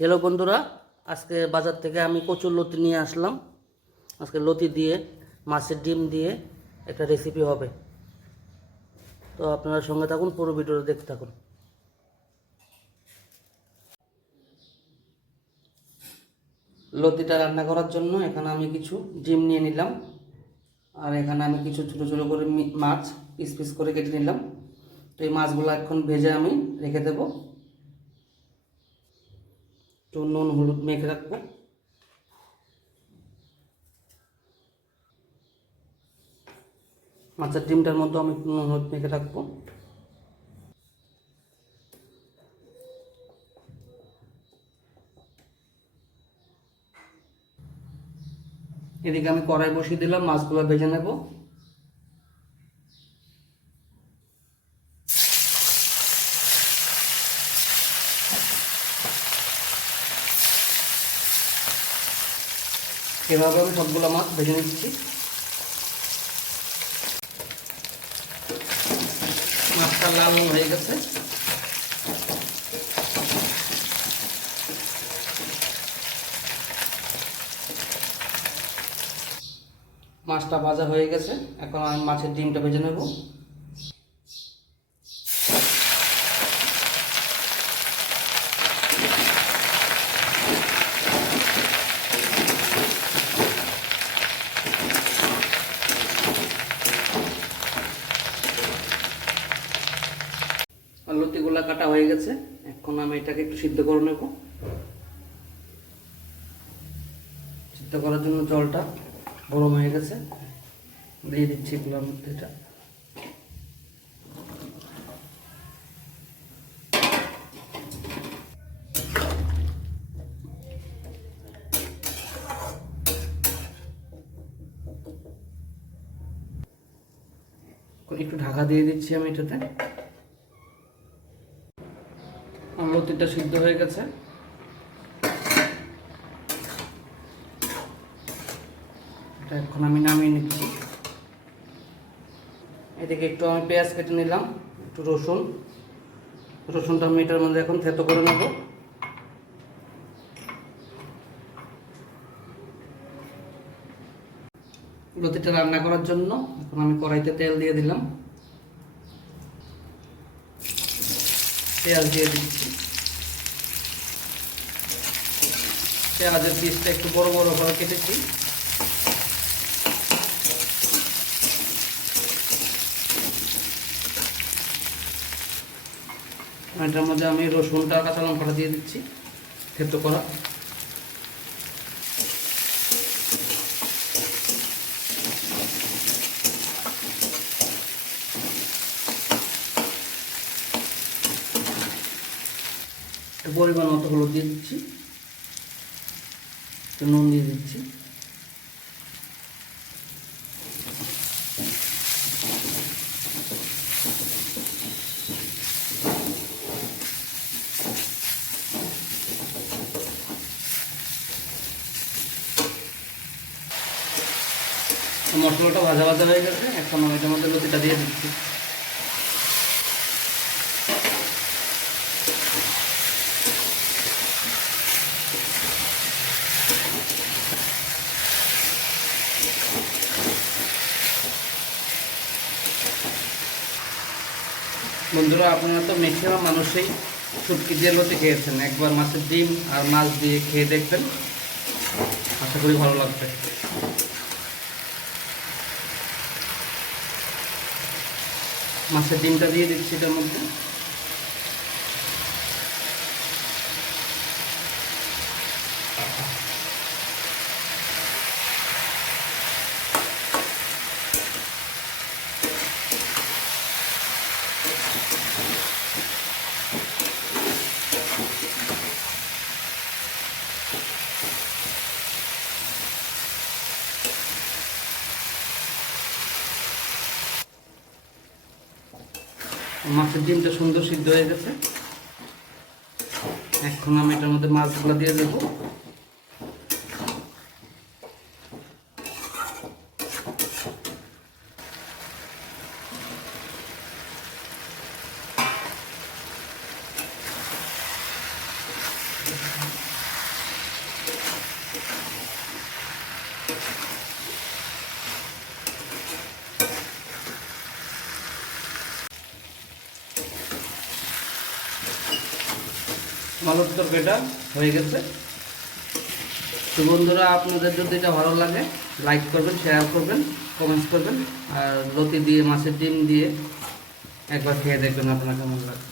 Hello বন্ধুরা, আজকে বাজার থেকে আমি কচুর লতি নিয়ে আসলাম। আজকে লতি দিয়ে মাছের ডিম দিয়ে একটা রেসিপি হবে। তো আপনারা সঙ্গে থাকুন, পুরো ভিডিওটা দেখতে থাকুন। লতিটা রান্না করার জন্য এখানে আমি কিছু ডিম নিয়ে নিলাম, আর এখানে আমি কিছু ছোটো ছোটো করে মাছ পিস পিস করে কেটে নিলাম। তো এই মাছগুলো এখন ভেজে আমি রেখে দেবো, একটু নুন হলুদ মেখে রাখবো। মাছের ডিমটার মধ্যে আমি একটু নুন হলুদ মেখে রাখবো। এদিকে আমি কড়াই বসিয়ে দিলাম, মাছগুলো ভেজে নেব। এভাবে আমি সবগুলো মাছ ভেজে নিচ্ছি। মাছটা লাল হয়ে গেছে। মাছটা ভাজা হয়ে গেছে, এখন আমি মাছের ডিমটা ভেজে নেব। আর লতিগুলা কাটা হয়ে গেছে, এখন আমি এটাকে একটু সিদ্ধ করে নেব। সিদ্ধ করার জন্য জলটা গরম হয়ে গেছে, দিয়ে দিচ্ছি এগুলোর মধ্যে। এটা একটু ঢাকা দিয়ে দিচ্ছি আমি এটাতে। আমার লতিটা সিদ্ধ হয়ে গেছে, এটা এখন আমি নামিয়ে নিচ্ছি। এদিকে একটু আমি পেঁয়াজ কেটে নিলাম, একটু রসুনটা আমি এটার মধ্যে এখন থেতো করে নেব। লতিটা রান্না করার জন্য এখন আমি কড়াইতে তেল দিয়ে দিলাম, পেঁয়াজ দিয়ে দিচ্ছি। পেঁয়াজের পিসটা একটু বড় বড় করে কেটেছি। এটার মধ্যে আমি রসুনটা কাঁচা লঙ্কাটা দিয়ে দিচ্ছি থেতো করা। পরিমাণ মতো হলুদ দিয়ে দিচ্ছি, নুন দিয়ে দিচ্ছি। মশলাটা ভাজা ভাজা হয়ে গেছে, এখন আমি এটার মধ্যে লতিটা দিয়ে দিচ্ছি। বন্ধুরা, আপনারা তো ম্যাক্সিমাম মানুষই শুটকি দিয়ে লতি খেয়েছেন, একবার মাছের ডিম আর মাছ দিয়ে খেয়ে দেখবেন, আশা করি ভালো লাগবে। মাছের ডিমটা দিয়ে দিচ্ছি এটার মধ্যে। মাছের ডিমটা সুন্দর সিদ্ধ হয়ে গেছে, এখন আমি এটার মধ্যে মাছগুলো দিয়ে দেবো। মাছের তরকারিটা হয়ে গেছে। তো বন্ধুরা, আপনাদের যদি এটা ভালো লাগে লাইক করবেন, শেয়ার করবেন, কমেন্টস করবেন, আর লতি দিয়ে মাছের ডিম দিয়ে একবার খেয়ে দেখবেন আপনারা কেমন লাগে।